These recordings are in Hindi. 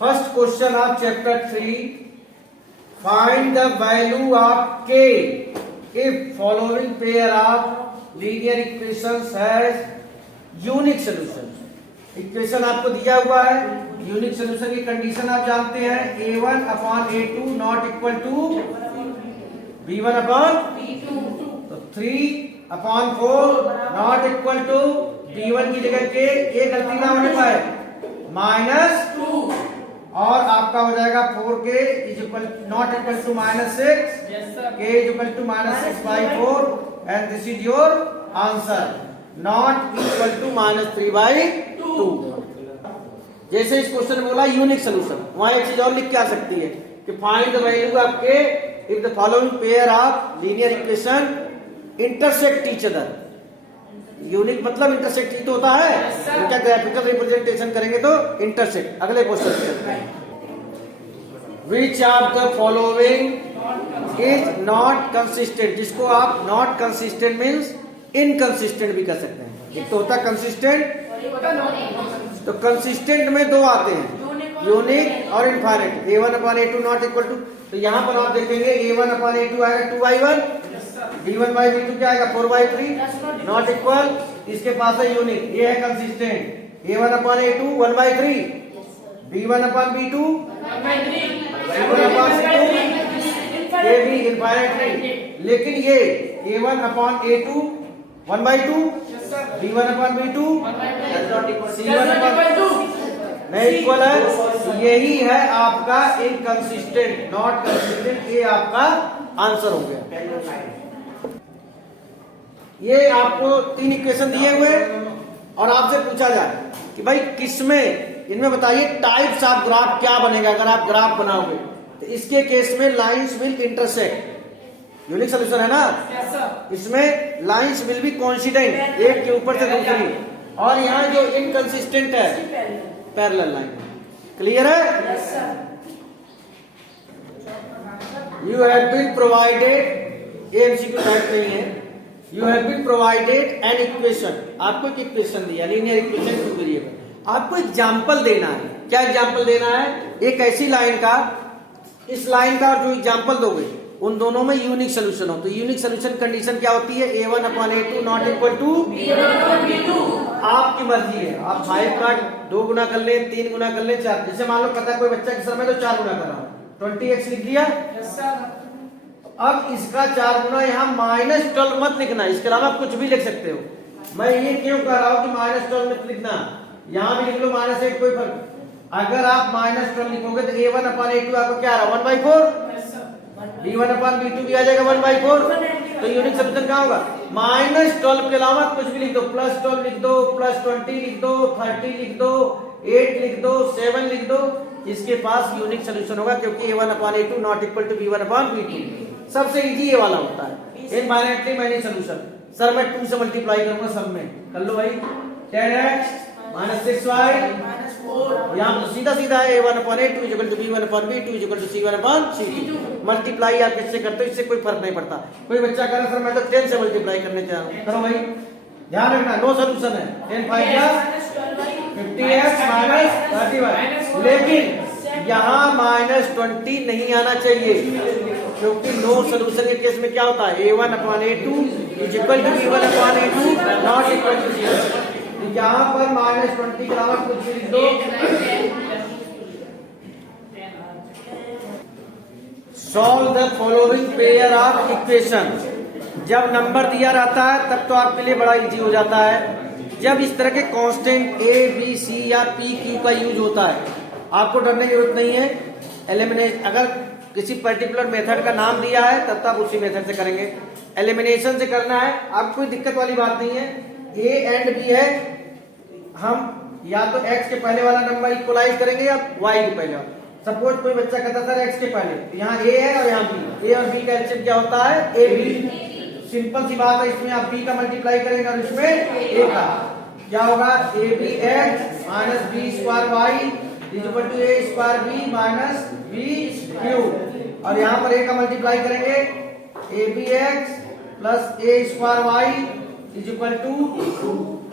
First question of chapter 3. Find the value of k if following pair of linear equations has unique solution. Equation आपको दिया हुआ है, यूनिक सोल्यूशन की कंडीशन आप जानते हैं, a1 upon a2 not equal to b1 upon b2, तो 3 upon 4 not equal to b1 की जगह के ये गलती ना होने पाए -2 और आपका हो जाएगा 4k is equal not equal to -6, k is equal to -6/4 and this is your answer, not equal to -3/2। जैसे इस क्वेश्चन में बोला यूनिक सोल्यूशन, वहां एक चीज और लिख के आ सकती है कि find the value of k if the following pair of linear equation intersect each other. Unique मतलब इंटरसेक्ट ही तो होता है, इनका ग्राफिकल रिप्रेजेंटेशन करेंगे तो इंटरसेक्ट। अगले क्वेश्चन चलते हैं। Which of the following is not consistent, जिसको आप नॉट कंसिस्टेंट मीन्स इनकंसिस्टेंट भी कर सकते हैं। एक तो होता है कंसिस्टेंट, तो कंसिस्टेंट में दो आते हैं, यूनिक और infinite. a1 upon a2 not equal to, तो यहां पर आप देखेंगे a1 अपॉन a2 आएगा 2/1, b1/b2 क्या आएगा 4/3 नॉट इक्वल, इसके पास है यूनिक, ये है consistent. a1 upon a2 1/3, b1 upon b2 c1 upon c2, ये भी इनफाइनाइट। लेकिन ये a1 upon a2 1/2, b1 upon b2 c1 upon नहीं इक्वल है, यही है आपका इनकंसिस्टेंट, नॉट कंसिस्टेंट, ये आपका आंसर हो गया। ये आपको 3 इक्वेशन दिए हुए और आपसे पूछा जाए कि भाई किसमें इनमें बताइए टाइप्स ऑफ ग्राफ क्या बनेगा अगर आप ग्राफ बनाओगे, तो इसके केस में lines will intersect, unique solution है ना, इसमें लाइंस विल बी कोइंसिडेंट एक के ऊपर से दूसरी, और यहाँ जो इनकंसिस्टेंट है पैरेलल लाइन। क्लियर है? You have been provided, MCQ type नहीं है, you have been provided an equation, आपको एक इक्वेशन दिया लीनियर इक्वेशन टू वेरिएबल, आपको एग्जांपल देना है। क्या एग्जांपल देना है? एक ऐसी लाइन का, इस लाइन का और जो एग्जांपल दोगे उन दोनों में यूनिक सोल्यूशन हो, तो यूनिक सोल्यूशन कंडीशन क्या होती है? a1 upon a2 not equal to b1/b2। आपकी मर्जी है, आप 5 का 2 गुना कर ले, 3 गुना कर ले, 4, जैसे मान लो पता है कोई बच्चा के समय तो 4 गुना कर रहा हूं, 20x लिख दिया। अब इसका 4 गुना यहाँ -12 मत लिखना, इसके अलावा आप कुछ भी लिख सकते हो। मैं ये क्यों कह रहा हूं कि -12 मत लिखना, यहाँ भी लिख लो -1, कोई फर्क। अगर आप -12 लिखोगे तो a1 अपॉन a2 आपको क्या आ रहा 1/4, b1 अपॉन b2 भी आ जाएगा 1/4, तो यूनिक सोल्यूशन क्या होगा? -12 के अलावा कुछ भी लिख दो, +12 लिख दो, +20 लिख दो, 30 लिख दो, 8 लिख दो, 7 लिख दो, इसके पास यूनिक सोल्यूशन होगा, क्योंकि a1 upon a2 not equal to b1 upon b2। सबसे इजी ये वाला होता है, इनफाइनाइटली मैनी सोल्यूशन। सर मैं 2 से मल्टीप्लाई करूंगा सब में, कर लो भाई, 10x -6y, यहाँ तो सीधा सीधा है a1 upon a2 equal to b1 upon b2 equal to c1 upon c2। Multiply आप किससे करते हो, इससे कोई फर्क नहीं पड़ता। कोई बच्चा कह रहा सर मैं तो 10 से मल्टीप्लाई करने चाह रहा हूँ, करो भाई, ध्यान रखना नो सोल्यूशन है, 10 5 50x -30y, लेकिन यहाँ -20 नहीं आना चाहिए, क्योंकि नो सोल्यूशन के केस में क्या होता है? a1 upon a2 equal to b1 upon a2 not equal to 0। यहाँ पर -20 के अलावा कुछ भी लिख दो। Solve the following pair of equation. जब नंबर दिया रहता है तब तो आपके लिए बड़ा इजी हो जाता है, जब इस तरह के कांस्टेंट a b c या p q का यूज होता है आपको डरने की जरूरत नहीं है। एलिमिनेशन, अगर किसी पर्टिकुलर मेथड का नाम दिया है तब आप उसी मेथड से करेंगे, एलिमिनेशन से करना है, आपको कोई दिक्कत वाली बात नहीं है। a एंड b है, हम या तो x के पहले वाला नंबर इक्वलाइज करेंगे या y के पहले वाला। सपोज कोई बच्चा कहता सर x के पहले, तो यहाँ a है और यहाँ b, a और b का एलसीएम क्या होता है? ab। सिंपल सी बात है, इसमें आप b का मल्टीप्लाई करेंगे और इसमें a का, क्या होगा? abx minus b square y equal to a square b minus b cube, और यहाँ पर a का मल्टीप्लाई करेंगे abx plus a square y is equal to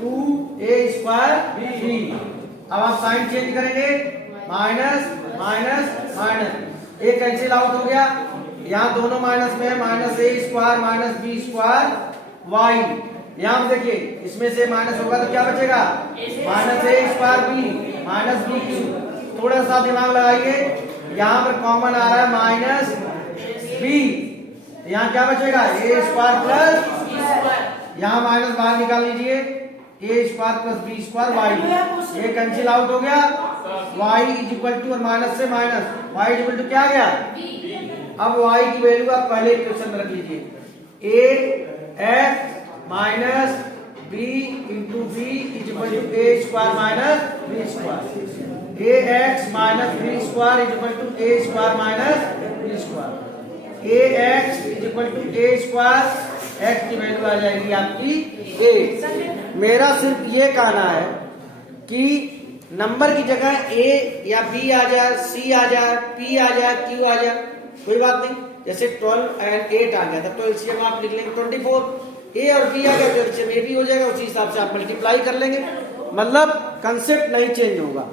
2a square b। अब आप साइन चेंज करेंगे, माइनस माइनस माइनस, एक कैंसिल आउट हो गया, यहाँ दोनों माइनस में है, minus a square minus B square y. यहाँ देखिए इसमें से माइनस होगा तो क्या बचेगा, minus a square B minus B Q. थोड़ा सा दिमाग लगाइए, यहाँ पर कॉमन आ रहा है माइनस बी, यहाँ क्या बचेगा ए स्क्वायर प्लस, यहाँ माइनस बाहर निकाल लीजिए, a square plus b square y, ये कैंसिल आउट हो गया, y इज इक्वल टू, और माइनस से minus, y is equal to क्या आ गया, अब y की वैल्यू आप पहले इक्वेशन में रख लीजिए, a x minus b into B is equal to A square minus B square, A X minus B square is equal to A square minus B square, A X is equal to A square, X की वैल्यू आ जाएगी आपकी ए। मेरा सिर्फ ये कहना है कि नंबर की जगह ए या बी आ जाए, सी आ जाए, पी आ जाए, क्यू आ जाए, कोई बात नहीं। जैसे 12 एंड 8 आ गया था तो एलसीएम आप लिख लेंगे 24, ए और बी आ गया तो एलसीएम ए भी हो जाएगा, उसी हिसाब से आप मल्टीप्लाई कर लेंगे, मतलब कंसेप्ट नहीं चेंज होगा।